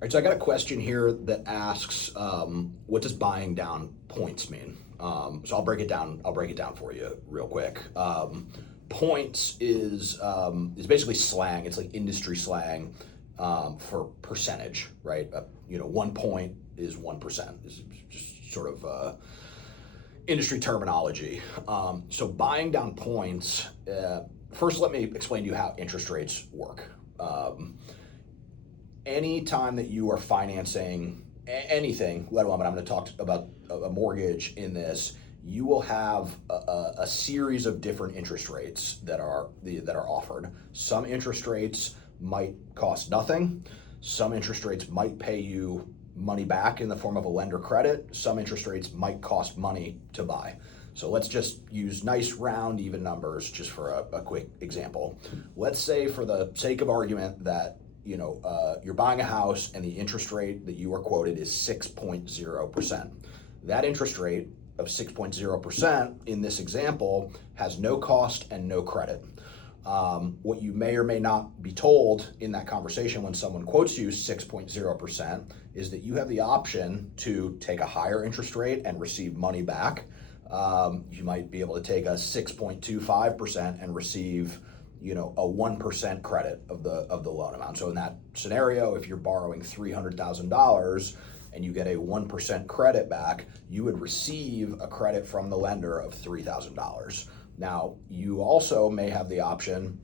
right, so I got a question here that asks, what does buying down points mean? So I'll break it down. I'll break it down for you real quick. Points is basically slang. It's like industry slang for percentage, right? 1 point is 1%. Is just sort of industry terminology. So buying down points. First, let me explain to you how interest rates work. Anytime that you are financing anything, let alone, but I'm going to talk about a mortgage in this, you will have a series of different interest rates that are offered. Some interest rates might cost nothing. Some interest rates might pay you money back in the form of a lender credit. Some interest rates might cost money to buy. So let's just use nice round even numbers just for a quick example. Let's say, for the sake of argument, that you're buying a house and the interest rate that you are quoted is 6.0%. That interest rate of 6.0% in this example has no cost and no credit. What you may or may not be told in that conversation when someone quotes you 6.0% is that you have the option to take a higher interest rate and receive money back. You might be able to take a 6.25% and receive a 1% credit of the loan amount. So in that scenario, if you're borrowing $300,000 and you get a 1% credit back, you would receive a credit from the lender of $3,000. Now, you also may have the option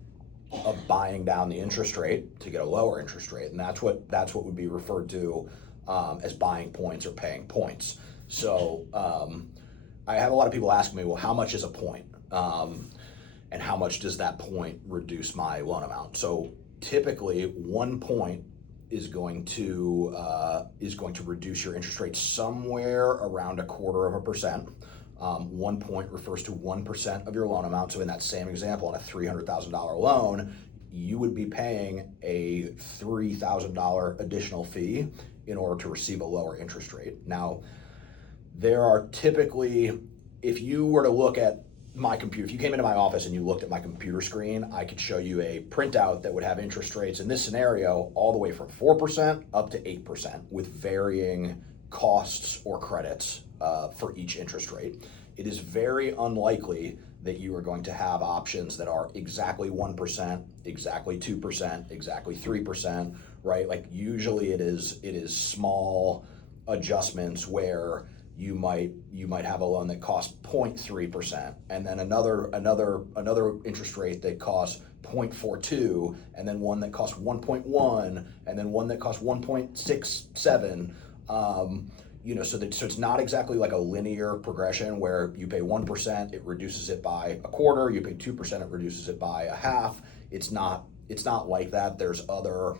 of buying down the interest rate to get a lower interest rate, and that's what would be referred to as buying points or paying points. So I have a lot of people ask me, well, how much is a point? And how much does that point reduce my loan amount? So typically, 1 point is going to reduce your interest rate somewhere around 0.25%. 1 point refers to 1% of your loan amount. So in that same example, on a $300,000 loan, you would be paying a $3,000 additional fee in order to receive a lower interest rate. Now, there are typically, if you were to look at my computer, if you came into my office and you looked at my computer screen, I could show you a printout that would have interest rates in this scenario all the way from 4% up to 8% with varying costs or credits for each interest rate. It is very unlikely that you are going to have options that are exactly 1%, exactly 2%, exactly 3%, right? Like usually it is small adjustments where you might have a loan that costs 0.3%, and then another interest rate that costs 0.42, and then one that costs 1.1, and then one that costs 1.67. So it's not exactly like a linear progression where you pay 1%, it reduces it by a quarter. You pay 2%, it reduces it by a half. It's not like that. There's other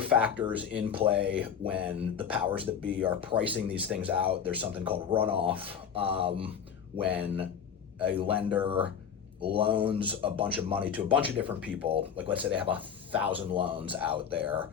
factors in play when the powers that be are pricing these things out. There's something called runoff, when a lender loans a bunch of money to a bunch of different people. Like, let's say they have 1,000 loans out there.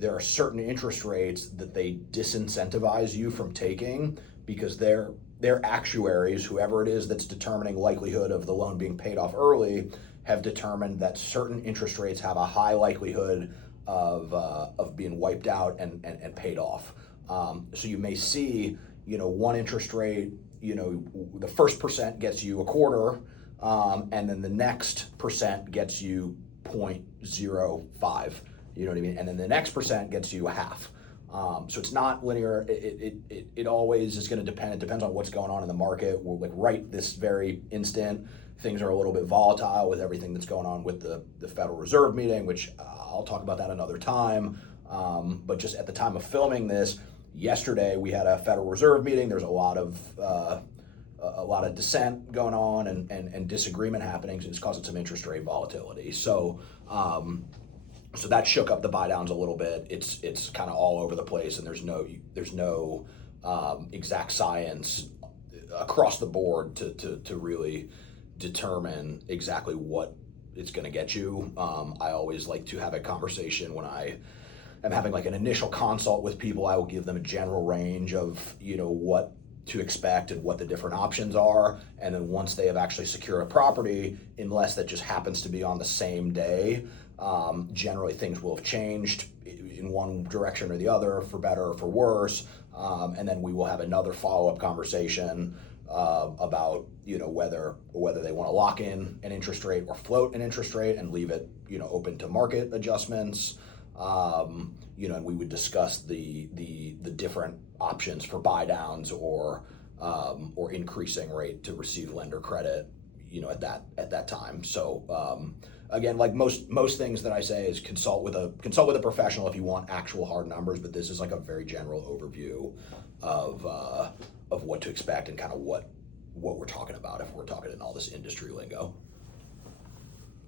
There are certain interest rates that they disincentivize you from taking because their actuaries, whoever it is that's determining likelihood of the loan being paid off early, have determined that certain interest rates have a high likelihood of being wiped out and paid off. So you may see, one interest rate, the first percent gets you a quarter, and then the next percent gets you 0.05. You know what I mean? And then the next percent gets you a half. So it's not linear. It always is going to depend. It depends on what's going on in the market. We're like right this very instant, things are a little bit volatile with everything that's going on with the Federal Reserve meeting, which I'll talk about that another time. But just at the time of filming this, yesterday we had a Federal Reserve meeting. There's a lot of dissent going on and disagreement happening. So it's causing some interest rate volatility. So that shook up the buy downs a little bit. It's kind of all over the place, and there's no exact science across the board to really determine exactly what it's going to get you. I always like to have a conversation when I am having like an initial consult with people. I will give them a general range of what to expect and what the different options are, and then once they have actually secured a property, unless that just happens to be on the same day, generally things will have changed. in one direction or the other, for better or for worse, and then we will have another follow-up conversation about whether they want to lock in an interest rate or float an interest rate and leave it open to market adjustments. And we would discuss the different options for buy downs or increasing rate to receive lender credit, at that time. So again, like most things that I say is consult with a professional if you want actual hard numbers. But this is like a very general overview of what to expect and kind of what we're talking about if we're talking in all this industry lingo.